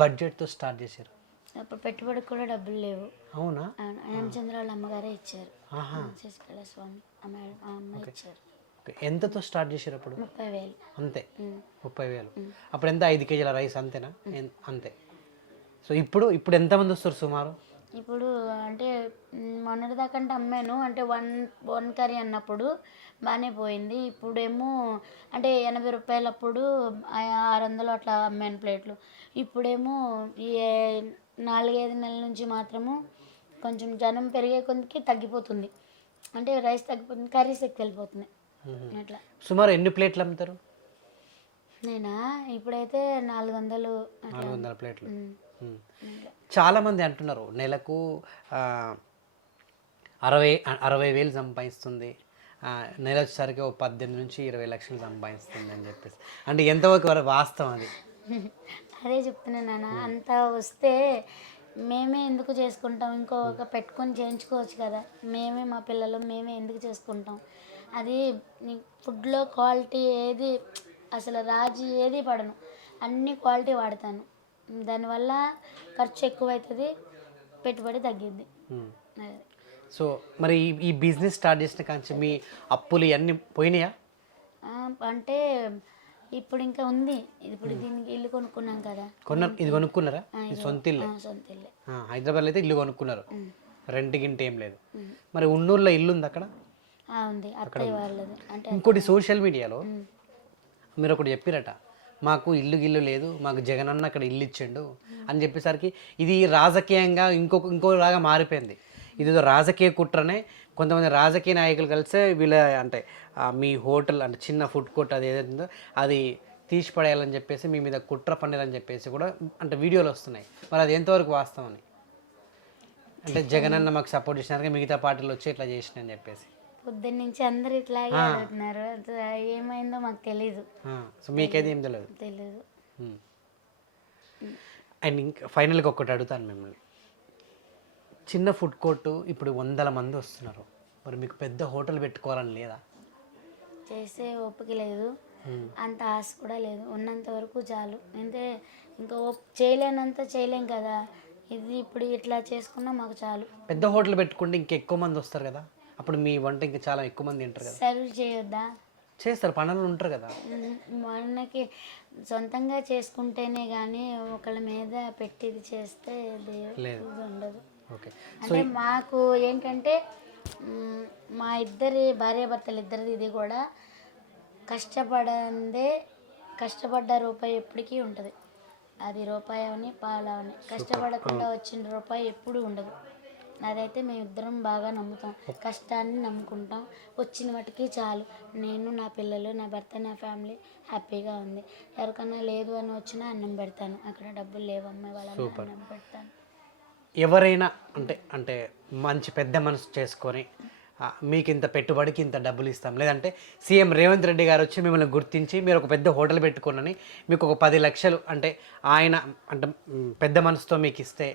బడ్జెట్తో స్టార్ట్ చేశారు? అప్పుడు పెట్టుబడికి కూడా డబ్బులు లేవు. అవునా? హేమచంద్ర వాళ్ళ అమ్మగారే ఇచ్చారు, శశికళ స్వామి అమ్మ ఇచ్చారు. ఎంతతో స్టార్ట్ చేశారు అప్పుడు? 30,000 అంతే. 30,000 అప్పుడు ఎంత? 5 కేజీల రైస్ అంతేనా? అంతే. సో ఇప్పుడు ఎంతమంది వస్తారు సుమారు? ఇప్పుడు అంటే మొన్నటిదాకంటే అమ్మాను, అంటే వన్ కర్రీ అన్నప్పుడు బాగానే పోయింది. ఇప్పుడేమో అంటే 80 రూపాయలు, అప్పుడు 600 అట్లా అమ్మాను ప్లేట్లు. ఇప్పుడేమో ఈ 4-5 నెలల నుంచి మాత్రము కొంచెం జనం పెరిగే కొద్దికి తగ్గిపోతుంది, అంటే రైస్ తగ్గిపోతుంది, కర్రీస్ ఎక్కువ వెళ్ళిపోతున్నాయి అట్లా. సుమారు ఎన్ని ప్లేట్లు అమ్ముతారు? నేనా ఇప్పుడైతే 400 అట్లా 400 ప్లేట్లు. ఉమ్. మ్మ్. చాలామంది అంటున్నారు నెలకు ఆ, 60,000 సంపాదిస్తుంది, నెల వచ్చేసరికి ఓ 18 నుంచి 20 లక్షలు సంపాదిస్తుంది అని చెప్పేసి. అంటే ఎంతవరకు వాస్తవం అది? అదే చెప్తున్నాను నాన్న, అంత వస్తే మేమే ఎందుకు చేసుకుంటాం, ఇంకొక పెట్టుకొని చేయించుకోవచ్చు కదా, మేమే మా పిల్లలు మేమే ఎందుకు చేసుకుంటాం. అది ఫుడ్లో క్వాలిటీ ఏది అసలు రాజీ ఏది పడను, అన్ని క్వాలిటీ వాడతాను. దానివల్ల ఖర్చు ఎక్కువ అవుతుంది, పెట్టుబడి తగ్గిద్ది. మ్మ్. అదే. సో మరి ఈ బిజినెస్ స్టార్ట్ చేసిన కాంచి మీ అప్పులు ఇవన్నీ పోయినాయా? ఆ, అంటే ఇప్పుడు ఇంకా ఉంది. ఇప్పుడు దీనికి ఇల్లు కొనుక్కున్నాం కదా. ఇది కొనుక్కున్నారా? ఇది సొంత ఇల్లే? సొంత ఇల్లే. హైదరాబాద్లో అయితే ఇల్లు కొనుక్కున్నారు, రెంట్ గింట ఏం లేదు. మరి ఉన్నూరులో ఇల్లు ఉంది అక్కడ? ఉంది, అత్తయ్య వాళ్ళది. అంటే ఇంకోటి సోషల్ మీడియాలో మీరు ఒకటి చెప్పిరట, మాకు ఇల్లు గిల్లు లేదు, మాకు జగనన్న అక్కడ ఇల్లు ఇచ్చిండు అని చెప్పేసరికి ఇది రాజకీయంగా ఇంకోలాగా మారిపోయింది. ఇదేదో రాజకీయ కుట్రనే, కొంతమంది రాజకీయ నాయకులు కలిసే వీళ్ళ అంటే మీ హోటల్ అంటే చిన్న ఫుడ్ కోర్ట్ అది ఏదైతుందో అది తీసి పడేయాలని చెప్పేసి మీ మీద కుట్ర పన్నీరని చెప్పేసి కూడా అంటే వీడియోలు వస్తున్నాయి. మరి అది ఎంతవరకు వాస్తవం అని? అంటే జగనన్న మాకు సపోర్ట్ చేసినారు, మిగతా పార్టీలు వచ్చి ఇట్లా చేసినాయని చెప్పేసి పొద్దున్న నుంచి అందరు ఇట్లాగే అడుగుతున్నారు. అది ఏమైందో మాకు తెలీదు. సో మీకైతే ఏం తెలియదు. తెలీదు. అండ్ ఇంకా ఫైనల్గా ఒకటి అడుగుతాను మిమ్మల్ని, చిన్న ఫుడ్ కోర్టు ఇప్పుడు 100 మంది వస్తున్నారు, మరి మీకు పెద్ద హోటల్ పెట్టుకోవాలని లేదా? చేసే ఓపిక లేదు, అంత ఆశ కూడా లేదు. ఉన్నంత వరకు చాలు. అంటే ఇంకా చేయలేనంత చేయలేం కదా, ఇది ఇప్పుడు ఇట్లా చేసుకున్నా మాకు చాలు. పెద్ద హోటల్ పెట్టుకుంటే ఇంకా ఎక్కువ మంది వస్తారు కదా, అప్పుడు మీ వంట ఇంకా చాలా ఎక్కువ మంది తింటారు కదా. సర్వ్ చేయొద్దా? చేస్తారు, పనులు ఉంటారు కదా. మనకి సొంతంగా చేసుకుంటేనే కానీ ఒకళ్ళ మీద పెట్టిది చేస్తే లేదు. ఇది ఉండదు. ఓకే. అంటే మాకు ఏంటంటే మా ఇద్దరి భార్యాభర్తలు ఇద్దరిది ఇది కూడా కష్టపడ్డ రూపాయి ఎప్పటికీ ఉంటుంది. అది రూపాయి అవని పాలవని, కష్టపడకుండా వచ్చిన రూపాయి ఎప్పుడూ ఉండదు. అదైతే మేమిద్దరం బాగా నమ్ముతాం, కష్టాన్ని నమ్ముకుంటాం. వచ్చిన వాటికి చాలు, నేను నా పిల్లలు నా భర్త నా ఫ్యామిలీ హ్యాపీగా ఉంది. ఎవరికన్నా లేదు అని వచ్చినా అన్నం పెడతాను, అక్కడ డబ్బులు లేవమ్మ వాళ్ళని అన్నం పెడతాను. ఎవరైనా అంటే మంచి పెద్ద మనసు చేసుకొని మీకు ఇంత పెట్టుబడికి ఇంత డబ్బులు ఇస్తాం, లేదంటే సీఎం రేవంత్ రెడ్డి గారు వచ్చి మిమ్మల్ని గుర్తించి మీరు ఒక పెద్ద హోటల్ పెట్టుకుని మీకు ఒక 10 లక్షలు అంటే ఆయన అంటే పెద్ద మనసుతో మీకు ఇస్తే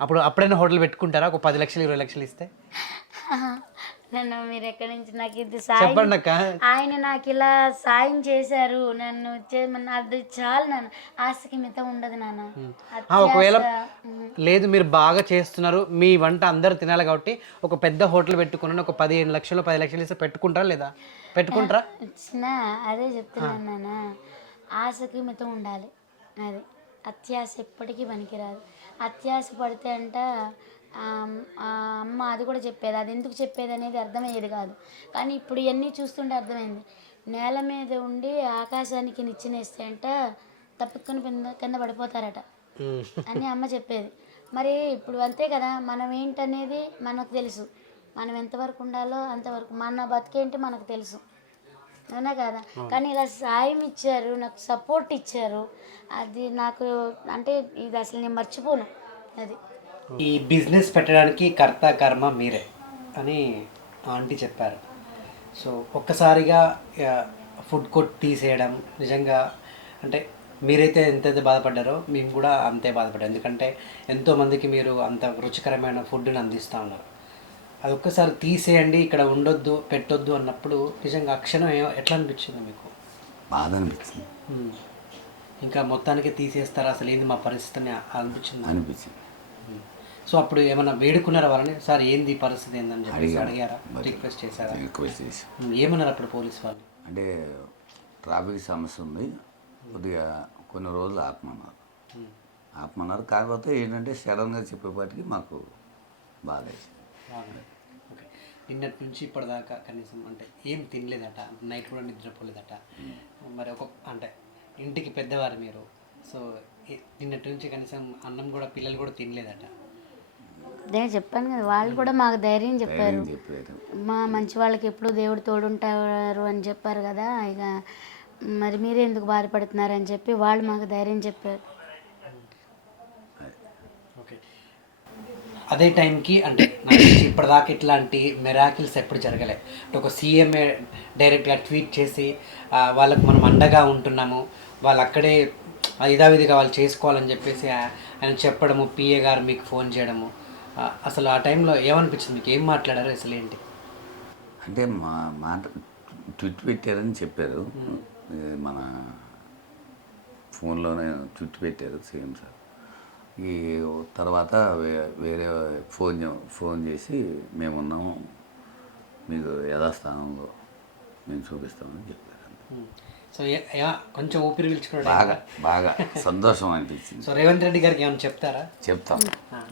అప్పుడైనా హోటల్ పెట్టుకుంటారా? ఒక 10 లక్షలు 20 లక్షలు ఇస్తే? నన్ను మీరు ఎక్కడి నుంచి నాకు ఇది సాయం, చెప్పండి అక్క. ఆయన నాకు ఇలా సాయం చేశారు, నన్ను అది చాలు నాన్న, ఆశకి మితం ఉండదు నాన్న. ఒకవేళ లేదు మీరు బాగా చేస్తున్నారు, మీ వంట అందరు తినాలి కాబట్టి ఒక పెద్ద హోటల్ పెట్టుకున్నాను, ఒక 15 లక్షలు 10 లక్షలు ఇస్తే పెట్టుకుంటారా లేదా? పెట్టుకుంటారా? అదే చెప్తున్నాను నాన్న, ఆశకి మితం ఉండాలి. అది అత్యాశ ఎప్పటికీ పనికిరాదు. అత్యాశ పడితే అంట అమ్మ అది కూడా చెప్పేది, అది ఎందుకు చెప్పేది అనేది అర్థమయ్యేది కాదు. కానీ ఇప్పుడు ఇవన్నీ చూస్తుంటే అర్థమైంది. నేల మీద ఉండి ఆకాశానికి నిచ్చినేస్తే అంట తప్పుకొని కింద పడిపోతారట అని అమ్మ చెప్పేది. మరి ఇప్పుడు అంతే కదా, మనం ఏంటనేది మనకు తెలుసు, మనం ఎంతవరకు ఉండాలో అంతవరకు, మన బతికేంటి మనకు తెలుసు, అవునా కదా. కానీ ఇలా సాయం ఇచ్చారు, నాకు సపోర్ట్ ఇచ్చారు, అది నాకు అంటే ఇది అసలు నేను మర్చిపోను. అది ఈ బిజినెస్ పెట్టడానికి కర్త కర్మ మీరే అని ఆంటీ చెప్పారు. సో ఒక్కసారిగా ఫుడ్ కోర్ట్ తీసేయడం నిజంగా అంటే మీరైతే ఎంతైతే బాధపడ్డారో మేము కూడా అంతే బాధపడ్డాం. ఎందుకంటే ఎంతోమందికి మీరు అంత రుచికరమైన ఫుడ్ని అందిస్తూ ఉన్నారు. అది ఒక్కసారి తీసేయండి, ఇక్కడ ఉండొద్దు పెట్టొద్దు అన్నప్పుడు నిజంగా ఆ క్షణం ఎట్లా అనిపించింది మీకు? బాధ అనిపించింది. ఇంకా మొత్తానికి తీసేస్తారా, అసలు ఏంది మా పరిస్థితిని అనిపించింది. సో అప్పుడు ఏమన్నా వేడుకున్నారా వాళ్ళని, సార్ ఏంది పరిస్థితి ఏందని చెప్పేసి అడిగారా, రిక్వెస్ట్ చేశారా? రిక్వెస్ట్ చేసి ఏమన్నారు అప్పుడు పోలీస్ వాళ్ళు? అంటే ట్రాఫిక్ సమస్య ఉంది, కొద్దిగా కొన్ని రోజులు ఆపమన్నారు. కాకపోతే ఏంటంటే సడన్గా చెప్పేపాటికి మాకు బాధ వేసింది. ఓకే. నిన్నటి నుంచి ఇప్పటిదాకా కనీసం అంటే ఏం తినలేదట, నైట్ కూడా నిద్రపోలేదట. మరి అంటే ఇంటికి పెద్దవారు మీరు, సో నిన్నటి నుంచి కనీసం అన్నం కూడా పిల్లలు కూడా తినలేదట. నేను చెప్పాను కదా, వాళ్ళు కూడా మాకు ధైర్యం చెప్పారు, మా మంచి వాళ్ళకి ఎప్పుడు దేవుడు తోడుంటారు అని చెప్పారు కదా. ఇక మరి మీరే ఎందుకు బాధపడుతున్నారని చెప్పి వాళ్ళు మాకు ధైర్యం చెప్పారు. ఓకే. అదే టైంకి అంటే నాకు తెలిసి ఇప్పటిదాకా ఇట్లాంటి మెరాకిల్స్ ఎప్పుడు జరగలే. అంటే ఒక సీఎంఏ డైరెక్ట్గా ట్వీట్ చేసి వాళ్ళకు మనం అండగా ఉంటున్నాము, వాళ్ళు అక్కడే యథావిధిగా వాళ్ళు చేసుకోవాలని చెప్పేసి ఆయన చెప్పడము, పిఏ గారు మీకు ఫోన్ చేయడము, అసలు ఆ టైంలో ఏమనిపించింది మీకు? ఏం మాట్లాడారు అసలు ఏంటి? అంటే మాట ట్విట్ పెట్టారని చెప్పారు, మన ఫోన్లోనే ట్విట్ పెట్టారు సీఎం సార్. ఈ తర్వాత వేరే ఫోన్ చేసి మేమున్నాము, మీకు యథాస్థానంలో మేము చూపిస్తామని చెప్పారు. సో కొంచెం ఊపిరి పీల్చుకున్నాడు. బాగా సంతోషం అనిపించింది. సో రేవంత్ రెడ్డి గారికి ఏమైనా చెప్తారా? చెప్తాం,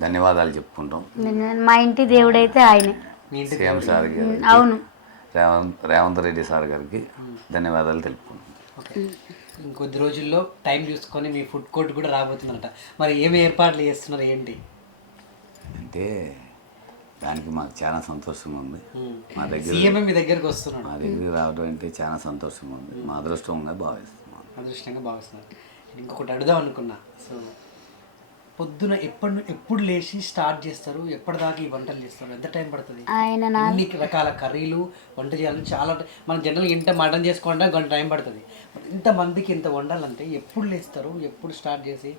ధన్యవాదాలు చెప్పుకుంటాం. మా ఇంటి దేవుడైతే ఆయనే, సీఎం సార్ గారికి, అవును, రేవంత్ రెడ్డి సార్ గారికి ధన్యవాదాలు తెలుపుకుంటాం. ఓకే. ఇంకొద్ది రోజుల్లో టైం చూసుకొని మీ ఫుడ్ కోర్ట్ కూడా రాబోతుందన్నట. మరి ఏమి ఏర్పాట్లు చేస్తున్నారు ఏంటి? అంటే దానికి మాకు చాలా సంతోషంగా ఉంది. మా దగ్గర సీఎంఏ మీ దగ్గరికి వస్తున్నాడు, మా దగ్గరికి రావడం అంటే చాలా సంతోషంగా ఉంది. మా అదృష్టంగా భావిస్తున్నాం. అదృష్టంగా భావిస్తున్నారు. ఇంకొకటి అడుగుదాం అనుకున్నా. సో పొద్దున ఎప్పుడు లేచి స్టార్ట్ చేస్తారు, ఎప్పటిదాకా ఈ వంటలు చేస్తారు, ఎంత టైం పడుతుంది? ఆయన అన్ని రకాల కర్రీలు వంట చేయాలని చాలా మనం జనరల్గా ఇంత మటన్ చేసుకోవాలంటే గంట టైం పడుతుంది. ఇంతమందికి ఇంత వండాలంటే ఎప్పుడు లేస్తారు, ఎప్పుడు స్టార్ట్ చేసి?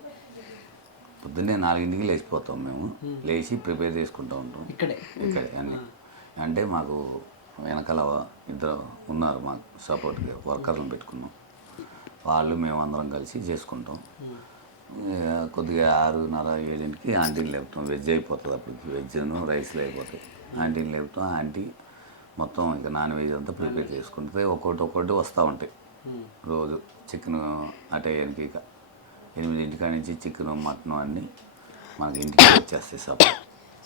పొద్దున్నే 4ంటికి లేచిపోతాం మేము. లేచి ప్రిపేర్ చేసుకుంటూ ఉంటాం ఇక్కడే అన్నీ. అంటే మాకు వెనకాల ఇద్దరు ఉన్నారు మాకు సపోర్ట్గా, వర్కర్లను పెట్టుకున్నాం. వాళ్ళు మేము అందరం కలిసి చేసుకుంటాం. కొద్దిగా 6:30-7ంటికి ఆంటీని లేపుతాం. వెజ్ అయిపోతుంది అప్పటికి, వెజ్ను రైస్లు అయిపోతాయి. ఆంటీని లేపుతాం. ఆంటీ మొత్తం ఇంకా నాన్ వెజ్ అంతా ప్రిపేర్ చేసుకుంటే ఒక్కొక్కటి వస్తూ ఉంటాయి రోజు. చికెన్ అటేయడానికి ఇక 8ంటి నుంచి చికెన్ మటన్ అన్నీ మనకి ఇంటికి వచ్చేస్తాయి సపోర్ట్.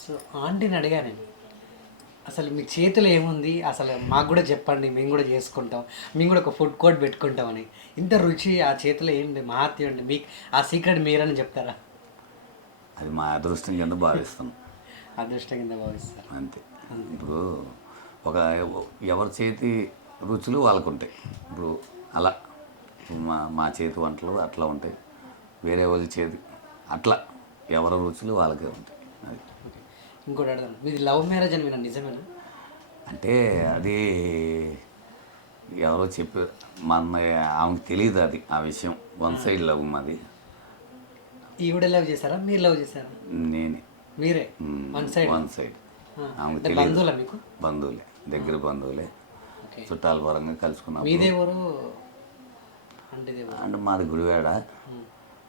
సో ఆంటీని అడిగానండి, అసలు మీ చేతిలో ఏముంది, అసలు మాకు కూడా చెప్పండి, మేము కూడా చేసుకుంటాం, మేము కూడా ఒక ఫుడ్ కోర్ట్ పెట్టుకుంటామని. ఇంత రుచి ఆ చేతిలో ఏంటి, మహత్యం ఏంటి, మీకు ఆ సీక్రెట్ మీరని చెప్తారా? అది మా అదృష్టం కింద భావిస్తాం. అదృష్టం కింద భావిస్తారు అంతే. ఇప్పుడు ఎవరి చేతి రుచులు వాళ్ళకు ఉంటాయి. ఇప్పుడు అలా మా చేతి వంటలు అట్లా ఉంటాయి, వేరే వాళ్ళ చేతి అట్లా ఎవరి రుచులు వాళ్ళకే ఉంటాయి. అది. ఇంకోటి అడగను, మీది లవ్ మ్యారేజ్ అని విన్నా, నిజమేనా? అంటే అది ఎవరో చెప్పారు, ఆమెకు తెలియదు అది, ఆ విషయం. వన్ సైడ్ లవ్ మాది. ఈవిడ లవ్ చేశారా, మీరు లవ్ చేశారా? నేనే. మీరే? One side. ఆమెకు తెలియదు. బంధువులా మీకు? బంధువులే, దగ్గర బంధువులే, చుట్టాల పరంగా కలుసుకున్నాం. మీదేవరు అంటే మాది గుడివాడ.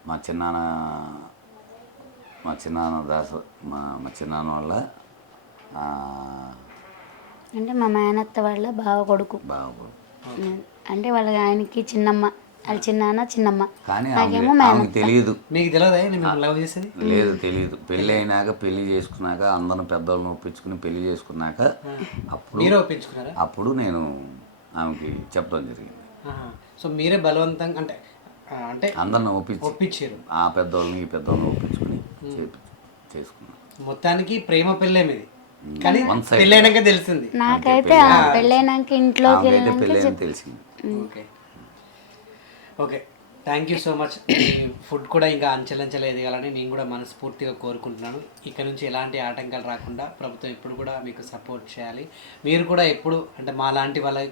మా చిన్నాన్న దాసు, మా చిన్నాన్న వాళ్ళ అంటే మా మేనత్త వాళ్ళ బావ కొడుకు. అంటే ఆయనకి చిన్నమ్మ, వాళ్ళ చిన్నమ్మ. కానీ ఆమెకు తెలియదు. మీకు తెలియదా లవ్ చేసేది? లేదు, తెలియదు. పెళ్ళి అయినాక, పెళ్లి చేసుకున్నాక, అందరం పెద్దవాళ్ళని ఒప్పించుకుని పెళ్లి చేసుకున్నాక అప్పుడు నేను ఆమెకి చెప్పడం జరిగింది. సో మీరే బలవంతంగా అంటే అందరిని ఒప్పించారు, ఆ పెద్దవాళ్ళని ఈ పెద్దవాళ్ళని ఒప్పించుకుని చేసుకున్నాను. మొత్తానికి ప్రేమ పెళ్ళే మీది, కానీ పెళ్ళైనాక తెలిసింది. నాకైతే పెళ్ళైనాక ఇంట్లోకి తెలిసింది. Okay, thank you so much. Food కూడా ఇంకా అంచెలంచెలు ఎదగాలని నేను కూడా మనస్ఫూర్తిగా కోరుకుంటున్నాను. ఇక్కడ నుంచి ఎలాంటి ఆటంకాలు రాకుండా ప్రభుత్వం ఎప్పుడు కూడా మీకు సపోర్ట్ చేయాలి. మీరు కూడా ఎప్పుడు అంటే మా లాంటి వాళ్ళ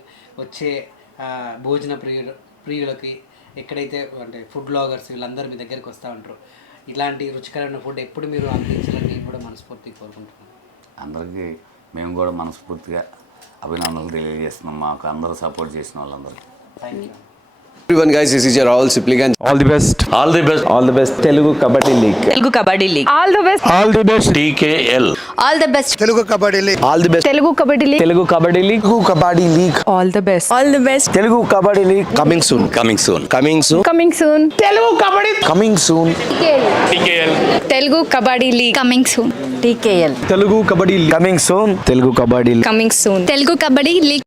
వచ్చే భోజన ప్రియులకి ఎక్కడైతే అంటే ఫుడ్ బ్లాగర్స్ వీళ్ళందరూ మీ దగ్గరికి వస్తూ ఉంటారు, ఇలాంటి రుచికరమైన ఫుడ్ ఎప్పుడు మీరు అందించాలని నేను కూడా మనస్ఫూర్తిగా కోరుకుంటున్నాను. అందరికీ మేము కూడా మనస్ఫూర్తిగా అభినందనలు తెలియజేస్తున్నాం, మాకు అందరూ సపోర్ట్ చేసిన వాళ్ళందరికీ. Thank you. Everyone guys, this is your Rahul Sipligan. All the best. All the best. All the best. Telugu Kabaddi League. Telugu Kabaddi League. All the best. All the best. TKL. All the best. Telugu Kabaddi League. All the best. Telugu Kabaddi League. Telugu Kabaddi League. Telugu Kabaddi League. All the best. All the best. Telugu Kabaddi League. Coming soon. Coming soon. Coming soon. Coming soon. Telugu Kabaddi. Coming soon. TKL. Telugu Kabaddi League. Coming soon. TKL. Telugu Kabaddi League. Coming soon. Telugu Kabaddi League. Coming soon. Telugu Kabaddi League.